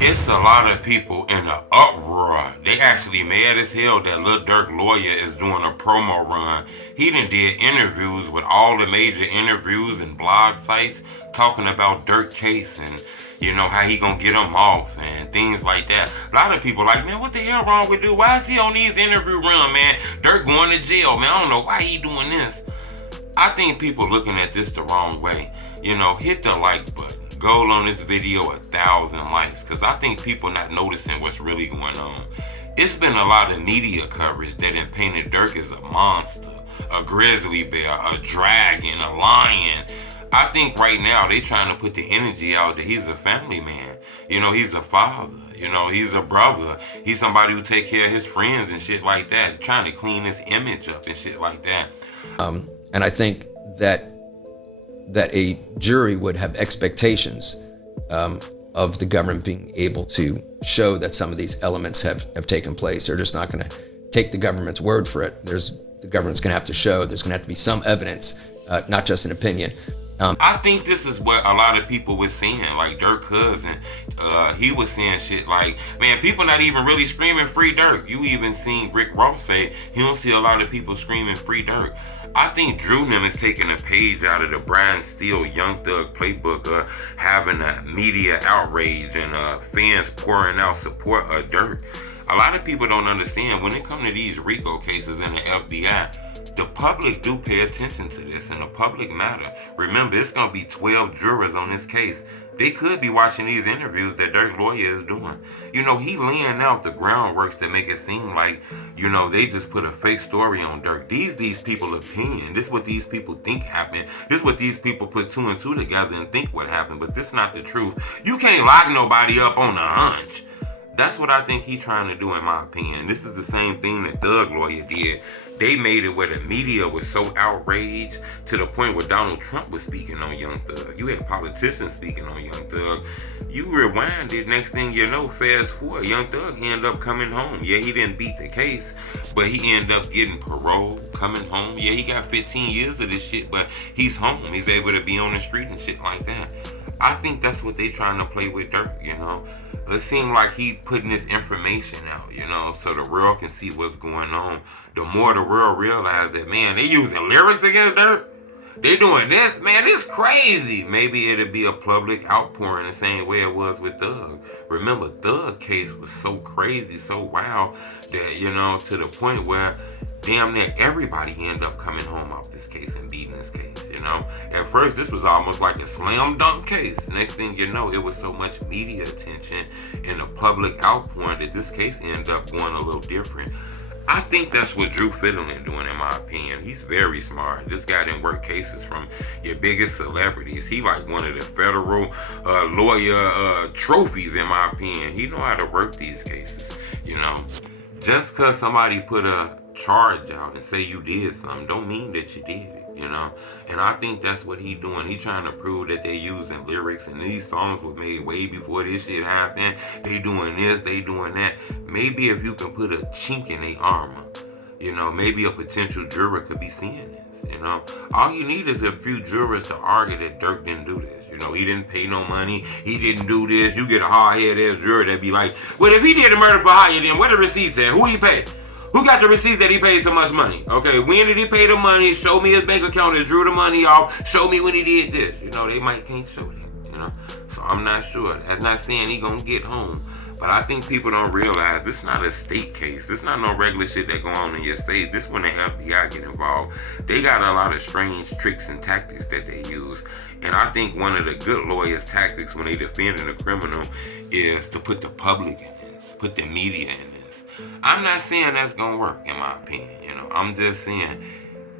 It's a lot of people in an uproar. They actually mad as hell that Lil Durk lawyer is doing a promo run. He done did interviews with all the major interviews and blog sites talking about Durk case and how he gonna get him off and things like that. A lot of people like, man, what the hell wrong with dude? Why is he on these interview run, man? Durk going to jail, man. I don't know why he doing this. I think people looking at this the wrong way. Hit the like button. Goal on this video 1,000 likes, because I think people not noticing what's really going on. It's been a lot of media coverage that have painted Durk as a monster, a grizzly bear, a dragon, a lion. I think right now they trying to put the energy out that he's a family man. He's a father. He's a brother. He's somebody who take care of his friends and shit like that. Trying to clean his image up and shit like that. And I think that a jury would have expectations of the government being able to show that some of these elements have taken place. They're just not going to take the government's word for it. The government's going to have to show, there's going to have to be some evidence, not just an opinion. I think this is what a lot of people were saying, like Durk cousin. He was saying shit like, man, people not even really screaming free Durk. You even seen Rick Ross say he don't see a lot of people screaming free Durk. I think Drew Nim is taking a page out of the Brian Steele Young Thug playbook, having a media outrage and fans pouring out support of Durk. A lot of people don't understand when it comes to these RICO cases in the FBI, the public do pay attention to this and the public matter. Remember, it's going to be 12 jurors on this case. They could be watching these interviews that Durk lawyer is doing. He laying out the groundwork to make it seem like, they just put a fake story on Durk. These people opinion. This is what these people think happened. This is what these people put two and two together and think what happened. But this is not the truth. You can't lock nobody up on a hunch. That's what I think he's trying to do, in my opinion. This is the same thing that Thug lawyer did. They made it where the media was so outraged to the point where Donald Trump was speaking on Young Thug. You had politicians speaking on Young Thug. You rewind it, next thing you know, fast forward, Young Thug ended up coming home. Yeah, he didn't beat the case, but he ended up getting parole, coming home. Yeah, he got 15 years of this shit, but he's home. He's able to be on the street and shit like that. I think that's what they trying to play with Durk, It seemed like he putting this information out, so the world can see what's going on. The more the world realize that, man, they using lyrics against Durk. They doing this, man, it's crazy. Maybe it'll be a public outpouring the same way it was with Thug. Remember, Thug case was so crazy, so wild that, to the point where damn near everybody ended up coming home off this case and beating this case, At first, this was almost like a slam dunk case. Next thing you know, it was so much media attention and a public outpouring that this case ended up going a little different. I think that's what Drew Fiddling doing, in my opinion. He's very smart. This guy didn't work cases from your biggest celebrities. He like one of the federal lawyer trophies, in my opinion. He know how to work these cases, Just because somebody put a charge out and say you did something don't mean that you did it. And I think that's what he doing. He trying to prove that they using lyrics, and these songs were made way before this shit happened. They doing this, they doing that. Maybe if you can put a chink in their armor, maybe a potential juror could be seeing this. All you need is a few jurors to argue that Durk didn't do this. He didn't pay no money. He didn't do this. You get a hard-headed ass juror that be like, well, if he did the murder for hire, then where the receipts at? Who he paid? Who got the receipts that he paid so much money? Okay, when did he pay the money? Show me his bank account that drew the money off. Show me when he did this. They might can't show that, So I'm not sure. That's not saying he gonna get home. But I think people don't realize this is not a state case. This is not no regular shit that go on in your state. This when the FBI get involved. They got a lot of strange tricks and tactics that they use. And I think one of the good lawyers' tactics when they defending a criminal is to put the public in this, put the media in this. I'm not saying that's gonna work, in my opinion. I'm just saying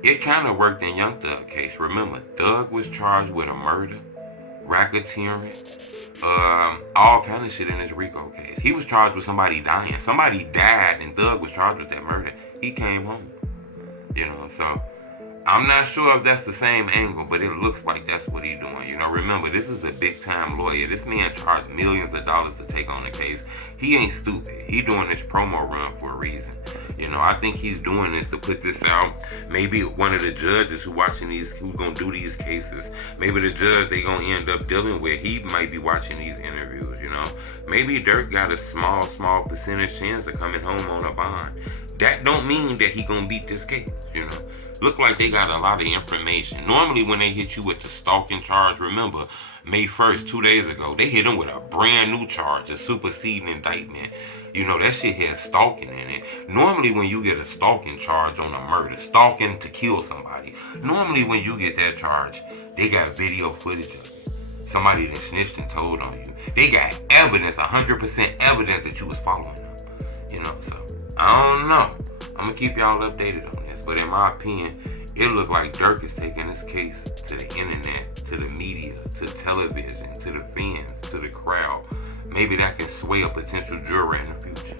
it kind of worked in Young Thug case. Remember, Thug was charged with a murder, racketeering, all kind of shit in his RICO case. He was charged with somebody dying. Somebody died, and Thug was charged with that murder. He came home. So I'm not sure if that's the same angle, but it looks like that's what he's doing. Remember, this is a big time lawyer. This man charged millions of dollars to take on the case. He ain't stupid. He doing this promo run for a reason. You know, I think he's doing this to put this out. Maybe one of the judges who gonna do these cases, maybe the judge they gonna end up dealing with, he might be watching these interviews, you know. Maybe Durk got a small percentage chance of coming home on a bond. That don't mean that he gonna beat this case, you know. Look like they got a lot of information. Normally when they hit you with the stalking charge, remember, May 1st, 2 days ago, they hit him with a brand new charge, a superseding indictment. You know, that shit has stalking in it. Normally when you get a stalking charge on a murder, stalking to kill somebody, normally when you get that charge, they got video footage of it. Somebody that snitched and told on you. They got evidence, 100% evidence that you was following them. You know, so I don't know. I'm gonna keep y'all updated on this, but in my opinion, it looked like Durk is taking this case to the internet, to the media, to television, to the fans, to the crowd. Maybe that can sway a potential juror in the future.